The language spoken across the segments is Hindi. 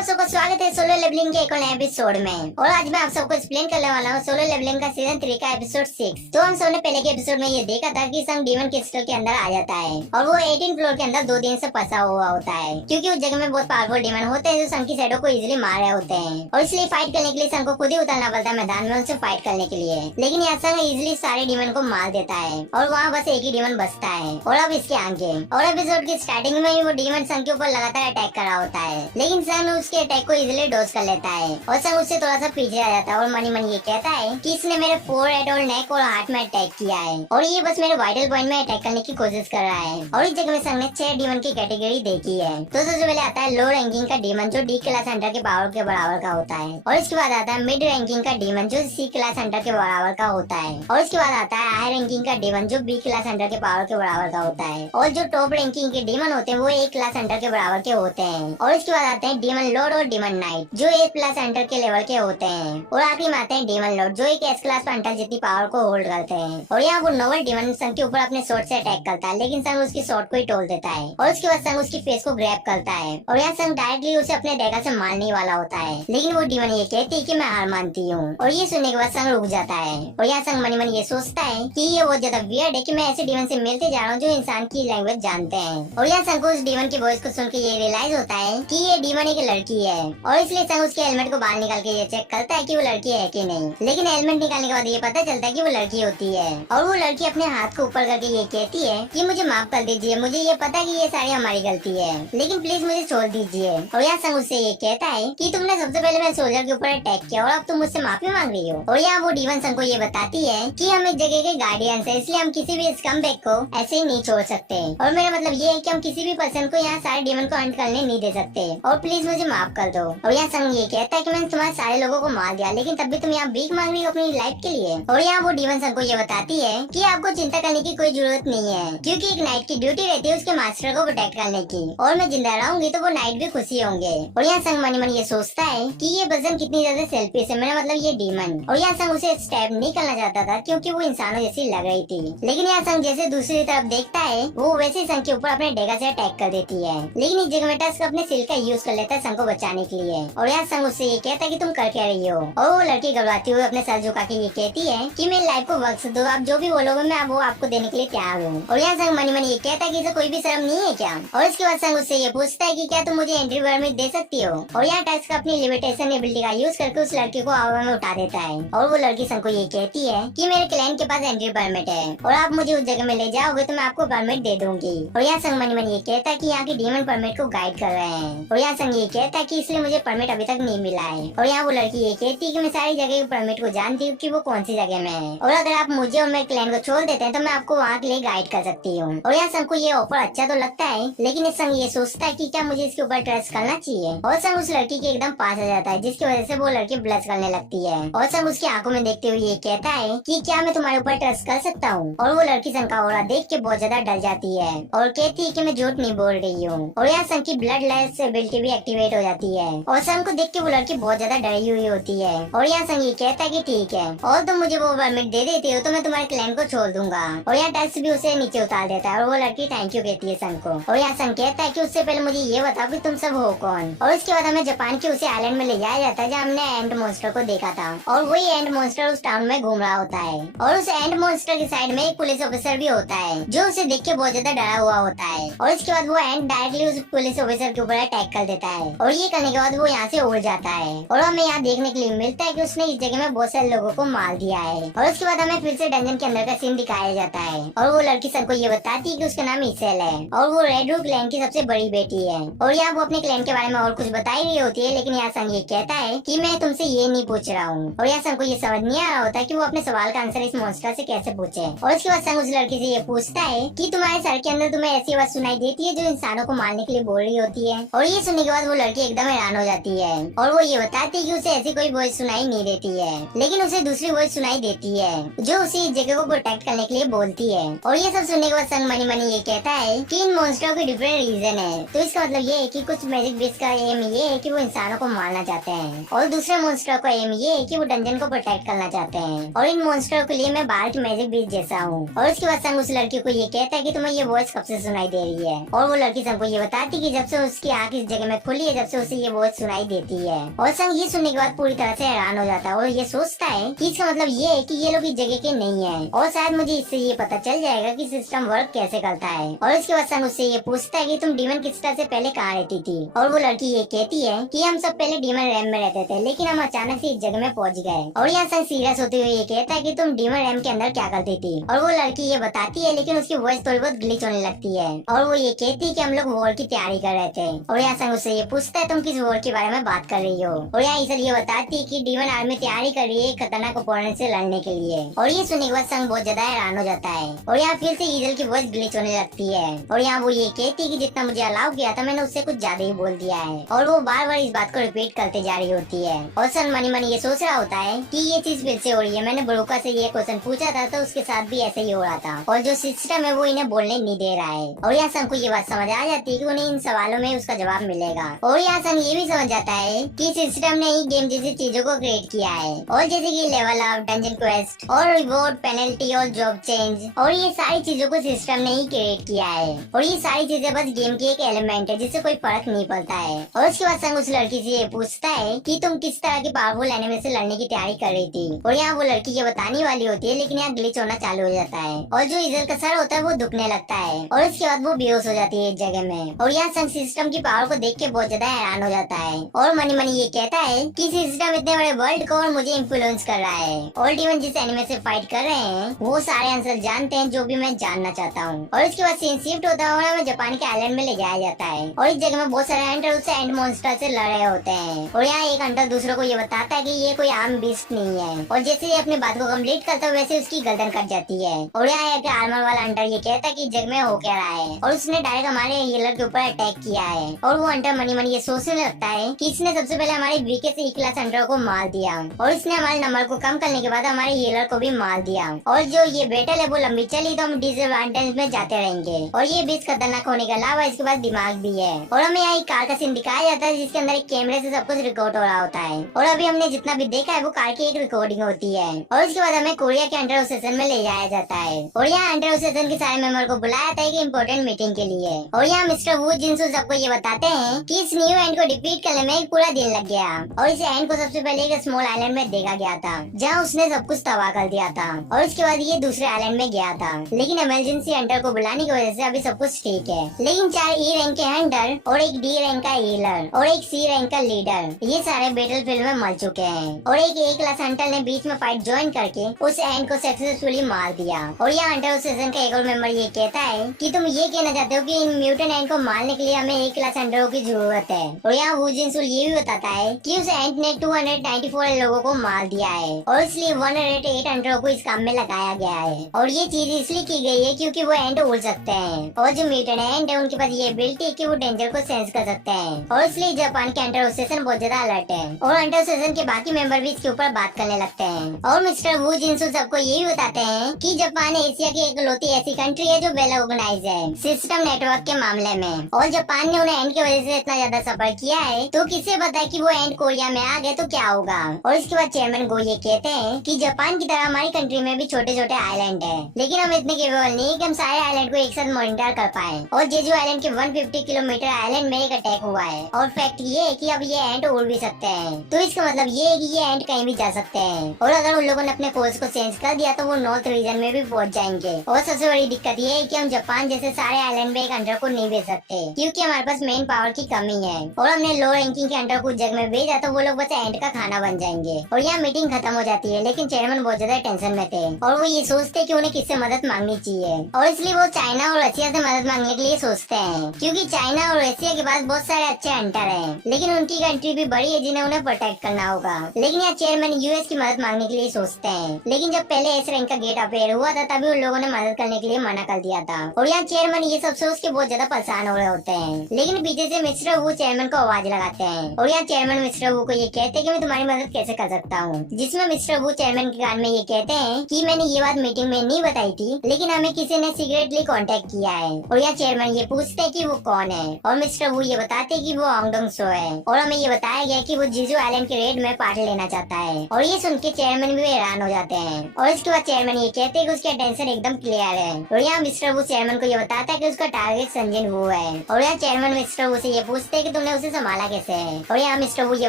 आप सबको स्वागत है सोलो लेवलिंग के एक और नए एपिसोड में। और आज मैं आप सबको एक्सप्लेन करने वाला हूँ सोलो लेवलिंग का सीजन 3 का एपिसोड 6। तो हम सबने पहले के एपिसोड में ये देखा था कि संग डीमन क्रिस्टल के अंदर आ जाता है और वो 18 फ्लोर के अंदर 2 दिन से फंसा हुआ होता है, क्योंकि उस जगह में बहुत पावरफुल डीमन होते हैं जो संग की शैडो को इजिली मार रहे होते हैं। और इसलिए फाइट करने के लिए संग को खुद ही उतरना पड़ता है मैदान में उनसे फाइट करने के लिए। लेकिन यहाँ संग इजिली सारे डीमन को मार देता है और वहाँ बस एक ही डीमन बचता है। और अब इसके आगे और एपिसोड की स्टार्टिंग में ही वो डीमन संग के ऊपर लगातार अटैक कर रहा होता है, लेकिन संग उसके अटैक को इजिली डॉज कर लेता है और संग उससे थोड़ा सा पीछे आ जाता है। और मनी मनी ये कहता है कि इसने मेरे फोरहेड और नेक और हार्ट में अटैक किया है और ये बस मेरे वाइटल पॉइंट में अटैक करने की कोशिश कर रहा है। और इस जगह में संग ने 6 डीमन की कैटेगरी देखी है। तो सबसे पहले आता है लो रैंकिंग का डीमन जो डी क्लास हंटर के पावर के बराबर का होता है। और इसके बाद आता है मिड रैंकिंग का डीमन जो सी क्लास हंटर के बराबर का होता है। और इसके बाद आता है हाई रैंकिंग का डीमन जो बी क्लास हंटर के पावर के बराबर का होता है। और जो टॉप रैंकिंग के डीमन होते हैं वो ए क्लास हंटर के बराबर के होते हैं। और इसके बाद आते हैं डीमन लॉर्ड और डीमन नाइट जो ए प्लस हंटर के लेवल के होते हैं। और आखिरी में आते हैं डीमन लॉर्ड जो एक एस क्लास हंटर जितनी पावर को होल्ड करते हैं। और यहाँ वो नोबल डीमन संग के ऊपर अपने स्वॉर्ड से अटैक करता है, लेकिन संग उसकी स्वॉर्ड को ही तोड़ देता है। और उसके बाद संग उसकी फेस को ग्रैब करता है और यहाँ संग डायरेक्टली उसे अपने डैगर से मारने वाला होता है, लेकिन वो डीमन ये कहती है कि मैं हार मानती हूँ। और ये सुनने के बाद संग रुक जाता है और यहाँ संग मनी मनी ये सोचता है कि ये बहुत ज्यादा वियर्ड है कि मैं ऐसे डीमन से मिलते जा रहा हूँ जो इंसान की लैंग्वेज जानते हैं। और यहाँ संग को उस डीमन की वॉइस को सुन के ये रियलाइज होता है कि ये डीमन एक लड़की है। और इसलिए संग उसके हेलमेट को बाहर निकाल के ये चेक करता है कि वो लड़की है कि नहीं। लेकिन हेलमेट निकालने के बाद ये पता चलता है कि वो लड़की होती है। और वो लड़की अपने हाथ को ऊपर करके ये कहती है कि मुझे माफ कर दीजिए, मुझे ये पता है कि ये सारी हमारी गलती है, लेकिन प्लीज मुझे छोड़ दीजिए। और यहाँ संग उससे ये कहता है कि तुमने सबसे पहले मेरे सोल्जर के ऊपर अटैक किया और अब तुम मुझसे माफी मांग रही हो। और यहाँ वो डीमन संग को ये बताती है कि हम इस जगह के गार्डियंस है, इसलिए हम किसी भी स्कमबैग को ऐसे ही नहीं छोड़ सकते। और मेरा मतलब ये है कि हम किसी भी पर्सन को यहाँ सारे डीमन को हंट करने नहीं दे सकते और प्लीज मुझे माफ कर दो। और यहाँ संग ये कहता है कि मैंने तुम्हारे सारे लोगों को मार दिया, लेकिन तब भी तुम यहाँ भीख मांग रही हो अपनी लाइफ के लिए। और यहाँ वो डीमन संग को ये बताती है कि आपको चिंता करने की कोई जरूरत नहीं है, क्योंकि एक नाइट की ड्यूटी रहती है उसके मास्टर को प्रोटेक्ट करने की, और मैं जिंदा रहूंगी तो वो नाइट भी खुशी होंगे। और यहाँ संग मनी मनी ये सोचता है कि ये पर्सन कितनी ज्यादा सेल्फिश है, मेरा मतलब ये डीमन। और यहाँ संग उसे स्टैब नहीं करना चाहता था क्योंकि वो इंसानों जैसी लग रही थी, लेकिन यहाँ संग जैसे दूसरी तरफ देखता है वो वैसे संग के ऊपर अपने डेगा से अटैक कर देती है। लेकिन इस जगह में टस्क अपने सिल का यूज कर लेता है संग को बचाने के लिए। और यहाँ संग उससे ये कहता है कि तुम कर क्या रही हो। और वो लड़की घबराती हुई अपने सर झुका के ये कहती है कि मेरी लाइफ को वक्त दो, आप जो भी बोलोगे मैं वो आपको देने के लिए तैयार हूँ। और यहाँ संग मनी मनी ये कहता है कि इसे कोई भी शर्म नहीं है क्या। और इसके बाद संग उससे ये पूछता है कि क्या तुम मुझे एंट्री परमिट दे सकती हो। और यहाँ टस्क अपनी लिमिटेशन एबिलिटी का यूज करके उस लड़की को हवा में उठा देता है। और वो लड़की संग को ये कहती है कि मेरे क्लैन के पास एंट्री परमिट है और आप मुझे उस जगह में ले जाओगे तो मैं आपको परमिट दे दूंगी। और यहाँ संग मनी मनी ये कहता है कि यहाँ की डीमन परमिट को गाइड कर रहे हैं। और यहाँ संग ये कहता है कि इसलिए मुझे परमिट अभी तक नहीं मिला है। और यहाँ वो लड़की ये कहती है कि मैं सारी जगह के परमिट को जानती हूँ कि वो कौन सी जगह में है, और अगर आप मुझे और मेरे क्लैन को छोड़ देते हैं तो मैं आपको वहाँ के लिए गाइड कर सकती हूँ। और यहाँ संग को ये ऑफर अच्छा तो लगता है, लेकिन इस संग ये सोचता है कि क्या मुझे इसके ऊपर ट्रस्ट करना चाहिए। और संग उस लड़की के एकदम पास आ जाता है, जिसकी वजह से वो लड़की ब्लश करने लगती है। और संग उसकी आंखों में देखते हुए ये कहता है कि क्या मैं तुम्हारे ऊपर ट्रस्ट कर सकता हूँ। और वो लड़की संग का ऑरा देख के बहुत ज्यादा डर जाती है और कहती है कि मैं झूठ नहीं बोल रही हूँ। और यहाँ संग की ब्लड लेस एबिलिटी भी एक्टिवेट हो जाती है और संग को देख के वो लड़की बहुत ज्यादा डरी हुई होती है। और यहाँ संग ये कहता है कि ठीक है और तुम मुझे वो परमिट दे देती हो तो मैं तुम्हारे क्लैन को छोड़ दूंगा। और यहाँ टैक्स भी उसे नीचे उतार देता है और वो लड़की थैंक यू कहती है संग को। और यहाँ संग कहता है कि उससे पहले मुझे ये बताओ कि तुम सब हो कौन। और उसके बाद हमें जापान के उसे आइलैंड में ले जाया जाता है जहाँ हमने एंड मॉन्स्टर को देखा था, और वही एंड मॉन्स्टर उस टाउन में घूम रहा होता है। और उस एंड मॉन्स्टर की साइड में एक पुलिस ऑफिसर भी होता है जो उसे देख के बहुत ज्यादा डरा हुआ होता है। और इसके बाद वो एंड डायरेक्टली उस पुलिस ऑफिसर के ऊपर अटैक कर देता है और ये करने के बाद वो यहाँ से उड़ जाता है। और हमें यहाँ देखने के लिए मिलता है कि उसने इस जगह में बहुत सारे लोगों को मार दिया है। और उसके बाद हमें फिर से डंजन के अंदर का सीन दिखाया जाता है और वो लड़की सबको ये बताती है कि उसका नाम इसेल है और वो रेड रूट क्लैन की सबसे बड़ी बेटी है। और यहाँ वो अपने क्लैन के बारे में और कुछ बता ही रही होती है, लेकिन यहाँ संग ये कहता है कि मैं तुमसे ये नहीं पूछ रहा हूँ। और यहाँ संग को ये समझ नहीं आ रहा होता कि वो अपने सवाल का आंसर इस मॉन्स्टर से कैसे पूछे। और उसके बाद संग उस लड़की से ये पूछता है कि तुम्हारे सर के अंदर तुम्हें ऐसी आवाज सुनाई देती है जो इंसानों को मारने के लिए बोल रही होती है। और ये सुनने के बाद वो लड़की एकदम हैरान हो जाती है और वो ये बताती है कि उसे ऐसी कोई वॉइस सुनाई नहीं देती है, लेकिन उसे दूसरी वॉइस सुनाई देती है जो उसे इस जगह को प्रोटेक्ट करने के लिए बोलती है। और ये सब सुनने के बाद संग मनी मनी ये कहता है कि इन मॉन्स्टरों के डिफरेंट रीजन है, तो इसका मतलब ये है कि कुछ मैजिक बीस्ट का एम ये है कि वो इंसानों को मारना चाहते हैं और दूसरे मॉन्स्टर का एम ये है कि वो डंजन को प्रोटेक्ट करना चाहते हैं। और इन मॉन्स्टरों के लिए मैं बाहर की मैजिक बीस्ट जैसा हूँ। और उसके बाद संग उस लड़की को ये कहता है कि तुम्हें ये वॉइस कब से सुनाई दे रही है। और वो लड़की संग को ये बताती है कि जब से उसकी आंख इस जगह में खुली है, जब से उसे ये वॉइस सुनाई देती है। और संग ये सुनने के बाद पूरी तरह से हैरान हो जाता है और ये सोचता है कि इसका मतलब ये है कि ये लोग इस जगह के नहीं है और शायद मुझे इससे ये पता चल जाएगा कि सिस्टम वर्क कैसे करता है। और उसके बाद संग उससे ये पूछता है कि तुम डीमन क्रिस्टल से पहले कहाँ रहती थी। और वो लड़की ये कहती है कि हम सब पहले डीमन रैम में रहते थे, लेकिन हम अचानक से इस जगह में पहुंच गए। और यहाँ संग सीरियस होते हुए ये कहता है कि तुम डीमन रैम के अंदर क्या करती थी। और वो लड़की ये बताती है, लेकिन उसकी वॉइस थोड़ी बहुत ग्लिच होने लगती है। और वो ये कहती है कि हम लोग वॉर की तैयारी कर रहे थे। और यहाँ संग उससे ये पूछता है तुम किस वॉर के बारे में बात कर रही हो। और यहाँ ईसर ये बताती है कि डीमन आर्मी तैयारी कर रही है खतरनाक ओपोनेंट से लड़ने के लिए। और ये सुनने के बाद संग बहुत ज्यादा हैरान हो जाता है। और यहाँ फिर से ईजल की वॉइस ग्लिच होने लगती है। और यहाँ वो ये कहती है कि जितना मुझे अलाउ किया था मैंने उससे कुछ ज्यादा ही बोल दिया है। और वो बार बार इस बात को रिपीट करते जा रही होती है। और सन मनी मनी ये सोच रहा होता है कि ये चीज फिर से हो रही है। मैंने ब्रोका से ये क्वेश्चन पूछा था तो उसके साथ भी ऐसे ही हो रहा था और जो सिस्टम है वो इन्हें बोलने नहीं दे रहा है। और यहाँ सन को ये बात समझ आ जाती है कि उन्हें इन सवालों में उसका जवाब मिलेगा। और यहाँ सन ये भी समझ जाता है कि सिस्टम ने ही गेम जैसी चीजों को क्रिएट किया है और जैसे कि लेवल अप, डंजन क्वेस्ट और रिवॉर्ड, पेनल्टी और जॉब चेंज, और ये सारी चीजों को सिस्टम ने ही क्रिएट किया है। और ये सारी चीजें बस गेम की एक एलिमेंट है जिससे कोई फर्क नहीं पड़ता है। और उसके बाद संग उस लड़की से ये पूछता है कि तुम किस तरह की पावरफुल एनिमी से लड़ने की तैयारी कर रही थी। और यहाँ वो लड़की ये बताने वाली होती है, लेकिन यहाँ ग्लिच होना चालू हो जाता है और जो इजल का सर होता है वो दुखने लगता है और उसके बाद वो बेहोश हो जाती है इस जगह में। और यहाँ संग सिस्टम की पावर को देख के बहुत ज्यादा हैरान हो जाता है और मनी मनी ये कहता है कि सिस्टम इतने बड़े वर्ल्ड को और मुझे इन्फ्लुएंस कर रहा है और डीमन जिस एनिमे से फाइट कर रहे हैं वो सारे आंसर जानते हैं जो भी मैं जानना चाहता हूँ। और इसके बाद सीन शिफ्ट होता है और हमें जापान के आइलैंड में ले जाया जाता है और इस जगह में बहुत सारे हंटर उससे एंड मॉन्स्टर से लड़ रहे होते हैं। और यहाँ एक हंटर दूसरों को ये बताता है कि ये कोई आम बीस्ट नहीं है और जैसे ही अपनी बात को कंप्लीट करता है वैसे उसकी गर्दन कट जाती है। और यहाँ एक आर्मर वाला हंटर ये कहता है कि जग में हो क्या रहा है और उसने डायरेक्ट हमारे हीलर के ऊपर अटैक किया है। और वो हंटर मनी मनी ये सोचने लगता है कि इसने सबसे पहले हमारे वीकेस्ट ई क्लास हंटर को मार दिया और इसने हमारे नंबर को कम करने के बाद हमारे हीलर को भी मार दिया। और जो ये बैटल है वो लंबी चली तो हम डिसएडवांटेज में जाते रहेंगे और ये बीच खतरनाक होने के अलावा इसके पास दिमाग भी है। और हमें यहाँ एक कार का सीन दिखाया जाता है जिसके अंदर एक कैमरे से सब कुछ रिकॉर्ड हो रहा होता है और अभी हमने जितना भी देखा है वो कार की एक रिकॉर्डिंग होती है। और उसके बाद हमें कोरिया के अंडर स्टेशन में ले जाया जाता है और यहाँ अंडर स्टेशन के सारे मेंबर को बुलाया था एक इम्पोर्टेंट मीटिंग के लिए। और यहाँ मिस्टर वू जिनसू सबको ये बताते हैं कि इस न्यू एंड को डिफीट करने में एक पूरा दिन लग गया और इस एंड को सबसे पहले एक स्मॉल आइलैंड में देखा गया था जहाँ उसने सब कुछ तबाह कर दिया था और उसके बाद ये दूसरे आइलैंड में गया था। लेकिन इमरजेंसी हंटर को बुलाने की वजह से अभी सब कुछ ठीक है। लेकिन 4 ई रैंक के हंटर और एक डी रैंक का हीलर और एक सी रैंक का लीडर ये सारे बैटल फील्ड में मर चुके हैं और एक ए क्लास हंटर ने बीच में फाइट ज्वाइन करके उस एंड को सक्सेसफुली मार दिया। और यहाँ हंटर सेशन का एक और मेंबर ये कहता है कि तुम ये कहना चाहते हो कि इन म्यूटेंट एंड को मारने के लिए हमें ए क्लास हंटरों की जरूरत है। और यहाँ वू जिनसू ये भी बताता है कि उस एंड ने 294 लोगों को मार दिया है और इसलिए 108 हंटरों को इस काम में लगाया गया है। और ये चीज इसलिए की गई है क्योंकि वो एंड उड़ सकते हैं और जो म्यूटेंट एंड है उनके पास ये एबिलिटी है कि वो डेंजर को सेंस कर सकते हैं और इसलिए जापान के हंटर स्टेशन बहुत ज्यादा अलर्ट है और हंटर स्टेशन के बाकी मेंबर भी इसके ऊपर बात करने लगते हैं। और मिस्टर वू जिनसू सबको ये भी बताते हैं कि जापान एशिया की इकलौती ऐसी कंट्री है जो वेल ऑर्गेनाइज है सिस्टम नेटवर्क के मामले में और जापान ने उन्हें एंड की वजह से इतना ज्यादा सफर किया है तो किसे पता है कि वो एंड कोरिया में आ गए तो क्या होगा। और इसके बाद चेयरमैन गो ये कहते हैं कि जापान की तरह हमारी कंट्री में भी छोटे छोटे आइलैंड है लेकिन हम इतने केपेबल नहीं कि हम सारे आइलैंड को एक साथ मॉनिटर कर पाए। और जेजू आइलैंड के 150 किलोमीटर आइलैंड में एक अटैक हुआ है और फैक्ट ये है कि अब ये एंड उड़ भी सकते हैं तो इसका मतलब ये है कि ये एंड कहीं भी जा सकते हैं और अगर उन लोगों ने अपने कोर्स को चेंज कर दिया तो वो नॉर्थ रीजन में भी पहुंच जाएंगे। और सबसे बड़ी दिक्कत ये है कि हम जापान जैसे सारे आइलैंड में एक हंटर को नहीं भेज सकते क्योंकि हमारे पास मेन पावर की कमी है और हमने लो रैंकिंग के हंटर को जग में भेजा तो वो लोग बस एंड का खाना बन जाएंगे। और यहाँ मीटिंग खत्म हो जाती है लेकिन चेयरमैन बहुत ज्यादा टेंशन में थे और वो ये सोचते कि उन्हें किससे मदद मांगनी चाहिए और इसलिए वो चाइना और रशिया से मदद मांगने के लिए सोचते हैं क्योंकि चाइना और रशिया के पास बहुत सारे अच्छे हंटर हैं लेकिन उनकी कंट्री भी बड़ी है जिन्हें उन्हें प्रोटेक्ट करना होगा। लेकिन यहाँ चेयरमैन यूएस की मदद मांगने के लिए सोचते हैं लेकिन जब पहले एस रैंक का गेट अपेयर हुआ था तभी उन लोगों ने मदद करने के लिए मना कर दिया था। और यहाँ चेयरमैन ये सब सोच के बहुत ज्यादा परेशान हो रहे होते हैं लेकिन पीछे से मिस्टर वू चेयरमैन को आवाज लगाते हैं और यहाँ चेयरमैन मिस्टर वू को ये कहते हैं कि मैं तुम्हारी मदद कैसे कर सकता हूँ जिसमें मिस्टर वू चेयरमैन के कान में ये कहते हैं कि मैंने ये बात मीटिंग में नहीं बताई थी लेकिन हमें किसी ने सीक्रेटली कांटेक्ट किया है। और यहाँ चेयरमैन ये पूछते हैं कि वो कौन है और मिस्टर वू ये बताते हैं कि वो आंगडोंग सो है और हमें ये बताया गया कि वो जीजू आइलैंड के रेड में पार्ट लेना चाहता है। और ये सुन के चेयरमैन भी हैरान हो जाते हैं और इसके बाद चेयरमैन ये कहते हैं कि उसकी अटेंशन एकदम क्लियर है। और यहाँ मिस्टर वू चेयरमैन को ये बताता है कि उसका टारगेट संजन वू है। और यहाँ चेयरमैन मिस्टर वू से ये पूछते हैं कि तुमने उसे संभाला कैसे है। और यहाँ मिस्टर वू ये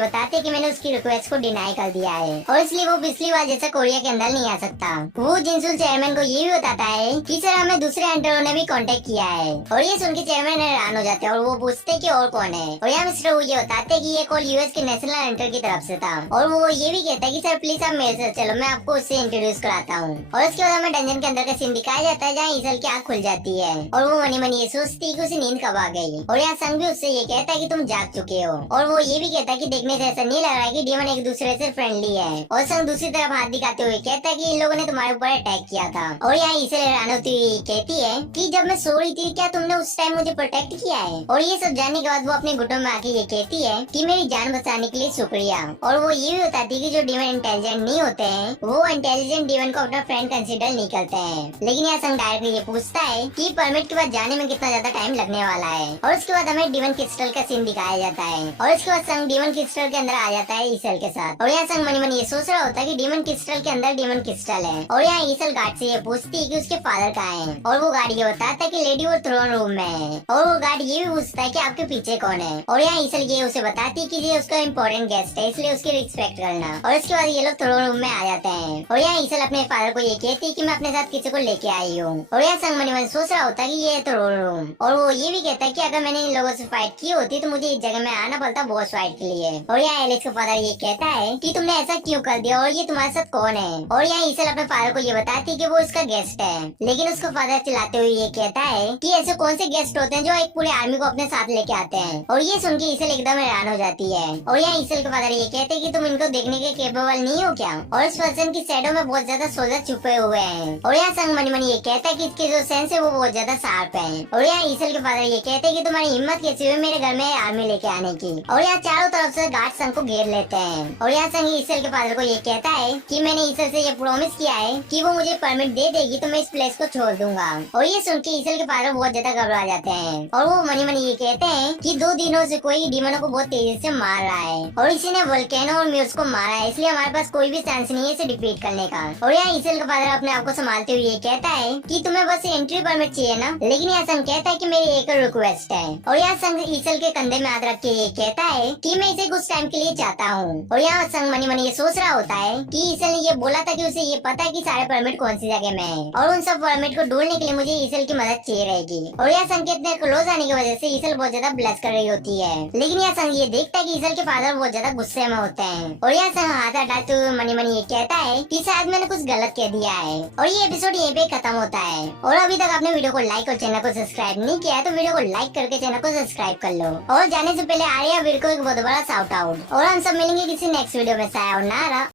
बताते कि मैंने उसकी रिक्वेस्ट को डिनाई कर दिया है और इसलिए वो पिछली बार जैसा कोरिया के अंदर नहीं आ सकता। वो जिनसुल चेयरमैन को ये भी बताता है कि सर हमें दूसरे हंटरों ने भी कांटेक्ट किया है। और ये सुन के चेयरमैन हैरान हो जाते हैं और वो पूछते कि और कौन है। और यहाँ मिस्टर वू ये बताते कि ये कॉल यूएस के नेशनल हंटर की तरफ से था। और वो ये भी कहता है कि सर प्लीज आप मेरे साथ चलो, मैं आपको उससे इंट्रोड्यूस कराता हूँ। और उसके बाद हमें डंजन के अंदर का सीन दिखाया जाता है जहाँ ईसल की आँख खुल जाती है और वो मनी मनी ये सोचती है कि उसे नींद कब आ गई। और यहाँ संग भी उससे ये कहता है कि तुम जाग चुके हो। और वो ये भी कहता है कि देखने से ऐसा नहीं लग रहा है कि डीमन एक दूसरे से फ्रेंडली है। और संग दूसरी तरफ हाथ दिखाते हुए कहता है कि इन लोगों ने तुम्हारे ऊपर अटैक किया था। और यहाँ ईसल हैरान होती हुई कहती है कि जब मैं सो रही थी क्या तुमने उस टाइम मुझे प्रोटेक्ट किया है। और ये सब जानने के बाद वो अपने घुटनों में आके ये कहती है कि मेरी जान बचाने के लिए शुक्रिया। और वो ये भी बताती है कि जो डीमन इंटेलिजेंट नहीं होते हैं वो इंटेलिजेंट डीमन को अपना फ्रेंड कंसीडर नहीं करते हैं। लेकिन यहाँ संग डायरेक्टली ये पूछता है कि परमिट के बाद जाने में कितना ज्यादा टाइम लगने वाला है। और उसके बाद हमें डीमन क्रिस्टल का सीन दिखाया जाता है और उसके बाद संग डीमन क्रिस्टल के अंदर आ जाता है ईसल के साथ। और यहाँ संग मनी मनी ये सोच रहा होता है कि डीमन क्रिस्टल के अंदर डीमन क्रिस्टल है। और यहाँ ईसल गार्ड से ये पूछती है कि उसके फादर कहाँ हैं। और वो गार्ड ये बताता है कि लेडी वो थ्रोन रूम में है। और वो गार्ड ये भी पूछता है कि आपके पीछे कौन है। और यहाँ ईसल ये उसे बताती है कि ये उसका इम्पोर्टेंट गेस्ट है इसलिए उसकी रिस्पेक्ट करना। और उसके बाद ये लोग थ्रोन रूम में आ जाते हैं। और यहाँ ईसल अपने फादर को ये कहती है कि मैं अपने साथ किसी को लेके आई हूँ। और यहाँ संग मनी मनी सोच रहा होता है कि ये थ्रोन रूम। और वो ये भी कहता है कि अगर मैंने इन लोगों से फाइट की होती तो मुझे इस जगह में आना पड़ता बॉस फाइट के लिए। और यहाँ एलेक्स का फादर ये कहता है कि तुमने ऐसा क्यों कर दिया और ये तुम्हारे साथ कौन है। और यहाँ ईसल अपने फादर को ये बताती है कि वो उसका गेस्ट है। लेकिन उसका फादर चिल्लाते हुए ये कहता है कि ऐसे कौन से गेस्ट होते हैं जो एक पूरे आर्मी को अपने साथ लेके आते हैं। और ये सुन के ईसल एकदम हैरान हो जाती है। और यहाँ ईसल के फादर ये कहते हैं कि तुम इनको देखने के केपेबल नहीं हो क्या। और इस पर्सन की शैडो में बहुत ज्यादा सोल्जर छुपे हुए हैं। और यहाँ संग मनी मनी ये कहता है कि इसके जो सेंस है वो बहुत ज्यादा शार्प है। और यहाँ ईसल के फादर ये कहते हैं कि तुम्हारी हिम्मत कैसी हुई मेरे घर में आर्मी लेके आने की। और यहाँ चारों तरफ से गार्ड संग को घेर लेते हैं। और यहाँ संग ईसल के फादर को ये कहता है कि मैंने ईसल से ये प्रॉमिस किया है कि वो मुझे परमिट दे देगी तो मैं इस प्लेस को छोड़ दूंगा। और ये सुन के ईसल के फादर बहुत ज्यादा घबरा जाते हैं। और वो मनी मनी ये कहते हैं कि 2 दिनों से कोई डीमनों को बहुत तेजी से मार रहा है और इसी ने वोल्केनो और म्यूस को मारा है, इसलिए हमारे पास कोई भी चांस नहीं है इसे डिफीट करने का। और यहाँ ईसल का फादर अपने आप को संभालते हुए ये कहता है कि तुम्हें बस एंट्री परमिट चाहिए ना। लेकिन यहाँ संग कहता है कि मेरी एक रिक्वेस्ट है। और यहाँ संग ईसल के कंधे में हाथ रख के ये कहता है कि मैं इसे कुछ टाइम के लिए चाहता हूँ। और यहाँ संग मनी मनी ये सोच रहा होता है कि ईसल ने ये बोला था कि उसे ये पता है कि सारे परमिट कौन सी जगह में है और उन सब परमिट को ढूंढने के लिए मुझे ईसल की मदद चाहिए रहेगी। और यहाँ संग के इतने क्लोज आने की वजह से ईसल बहुत ज्यादा ब्लेस कर रही होती है। लेकिन यहाँ संग ये देखता है कि ईसल के फादर बहुत ज्यादा गुस्से में होते हैं। और यहाँ संग हाथ हटाते हुए मनी मनी ये कहता है कि शायद मैंने कुछ गलत कह दिया है। और ये एपिसोड यहीं पे खत्म होता है। और अभी तक आपने वीडियो को लाइक और चैनल को सब्सक्राइब नहीं किया है तो वीडियो को लाइक करके चैनल को सब्सक्राइब कर लो। और जाने से पहले आर्या वीर को एक बहुत बड़ा शाउट आउट। और हम सब मिलेंगे किसी नेक्स्ट वीडियो में। सायोनारा।